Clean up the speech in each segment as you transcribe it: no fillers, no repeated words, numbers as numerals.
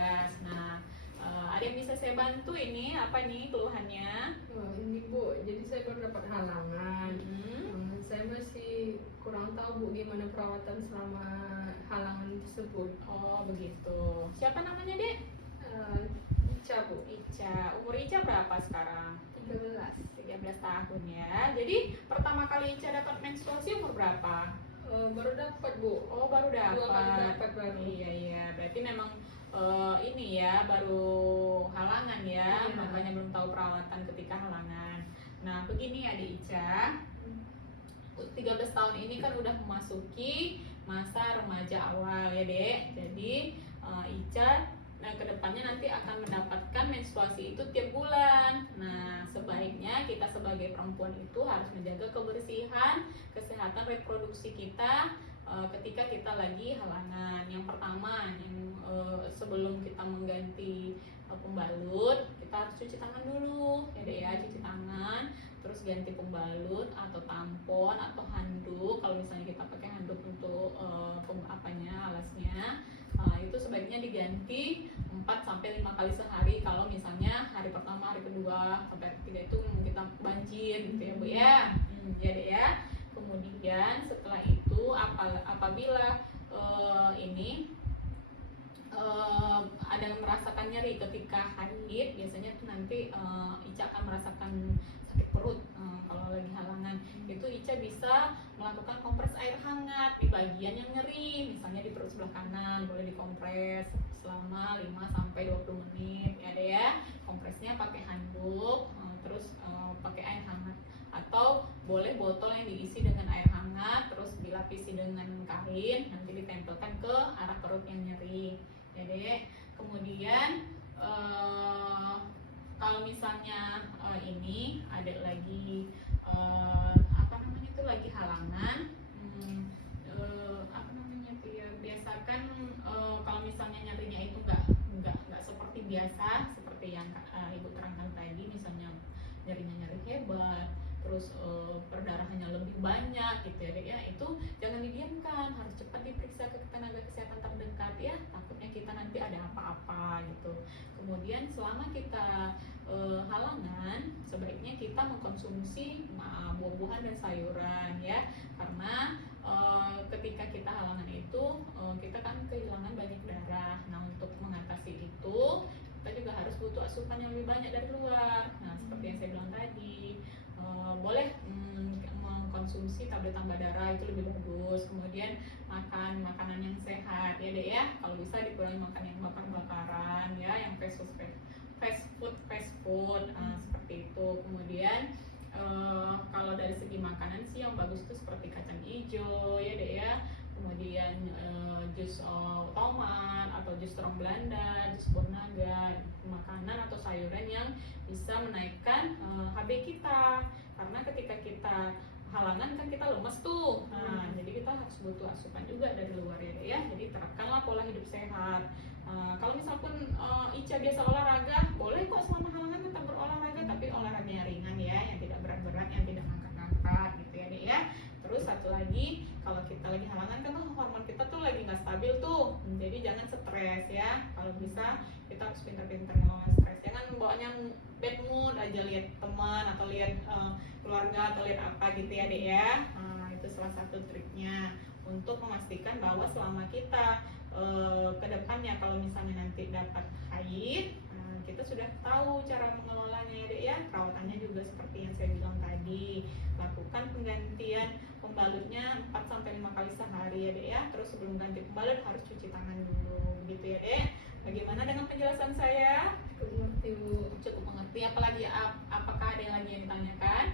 tugas. Nah, ada yang bisa saya bantu ini? Apa nih keluhannya? Ini Bu, jadi saya baru dapat halangan. Saya masih kurang tahu Bu gimana perawatan selama halangan tersebut. Oh begitu. Siapa namanya Dek? Ica Bu, Ica. Umur Ica berapa sekarang? 13. 13 tahun ya. Jadi pertama kali Ica dapat menstruasi umur berapa? Baru dapat Bu. Oh baru dapat. 2 kali dapat baru. Iya. Berarti memang ini ya baru halangan ya. Iya. Makanya belum tahu perawatan ketika halangan. Nah begini Adik Ica, 13 tahun ini kan udah memasuki masa remaja awal ya Dek. Jadi Ica kedepannya nanti akan mendapatkan menstruasi itu tiap bulan. Nah sebaiknya kita sebagai perempuan itu harus menjaga kebersihan, kesehatan reproduksi kita ketika kita lagi halangan. Yang pertama, sebelum kita mengganti pembalut, kita harus cuci tangan dulu ya Dek ya, cuci tangan, terus ganti pembalut atau tampon atau handuk. Kalau misalnya kita pakai handuk untuk alasnya, itu sebaiknya diganti 4-5 kali sehari. Kalau misalnya hari pertama, hari kedua, sampai hari ketiga itu kita banjir gitu ya Bu ya. Ya Dek ya. Kemudian setelah itu apabila ada yang merasakan nyeri ketika haid, biasanya tuh nanti Ica akan merasakan sakit perut. Kalau lagi halangan itu Ica bisa melakukan kompres air hangat di bagian yang nyeri, misalnya di perut sebelah kanan, boleh dikompres selama 5-20 menit ya deh ya. Kompresnya pakai handuk, terus pakai air hangat, atau boleh botol yang diisi dengan air hangat terus dilapisi dengan kain, nanti ditempelkan ke arah perut yang nyeri ya dek. Kemudian kalau misalnya ini ada lagi lagi halangan, biasakan kalau misalnya nyerinya itu nggak seperti biasa, seperti yang ibu terangkan tadi, misalnya nyerinya nyeri hebat, terus perdarahannya lebih banyak gitu ya dek ya, itu jangan didiamkan, harus cepat diperiksa ke tenaga kesehatan terdekat ya, takutnya kita nanti ada apa-apa gitu. Kemudian selama kita halangan, sebaiknya kita mengkonsumsi buah-buahan dan sayuran ya, karena ketika kita halangan itu kita kan kehilangan banyak darah. Nah untuk mengatasi itu kita juga harus butuh asupan yang lebih banyak dari luar. Nah seperti yang saya bilang tadi, boleh mengkonsumsi tablet tambah darah, itu lebih bagus. Kemudian makan makanan yang sehat ya dek ya, kalau bisa dikurangi makan yang bakar-bakaran ya, yang fast food seperti itu. Kemudian kalau dari segi makanan sih yang bagus itu seperti kacang hijau ya dek ya, kemudian jus tomat atau jus terong Belanda, jus buah naga, makanan atau sayuran yang bisa menaikkan HB kita, karena ketika kita halangan kan kita lemes tuh. Nah jadi kita harus butuh asupan juga dari luar ya dek ya. Jadi terapkanlah pola hidup sehat. Kalau misalkan Ica biasa olahraga, boleh kok selama halangan tetap berolahraga, tapi olahraga yang ringan ya, yang tidak berat-berat, yang tidak ngangkat-ngangkat gitu ya dek ya. Terus satu lagi, kalau kita lagi halangan kan hormon kita tuh lagi nggak stabil tuh, jadi jangan stres ya. Kalau bisa kita harus pintar-pintar ngelola stres, jangan bawanya bad mood aja lihat teman atau lihat keluarga atau lihat apa gitu ya dek ya. Itu salah satu triknya untuk memastikan bahwa selama kita kedepannya kalau misalnya nanti dapat haid, kita sudah tahu cara mengelolanya ya dek ya. Perawatannya juga seperti yang saya bilang tadi, lakukan penggantian pembalutnya 4-5 kali sehari ya dek ya. Terus sebelum ganti pembalut harus cuci tangan dulu gitu ya dek. Bagaimana dengan penjelasan saya? Cukup mengerti Bu. Cukup mengerti. Apalagi apakah ada yang lagi yang ditanyakan?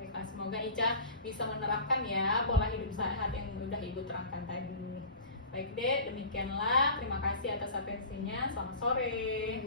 Baiklah, semoga Ica bisa menerapkan ya pola hidup sehat yang udah ibu terangkan tadi. Baik dek, demikianlah. Terima kasih atas atensinya. Selamat sore.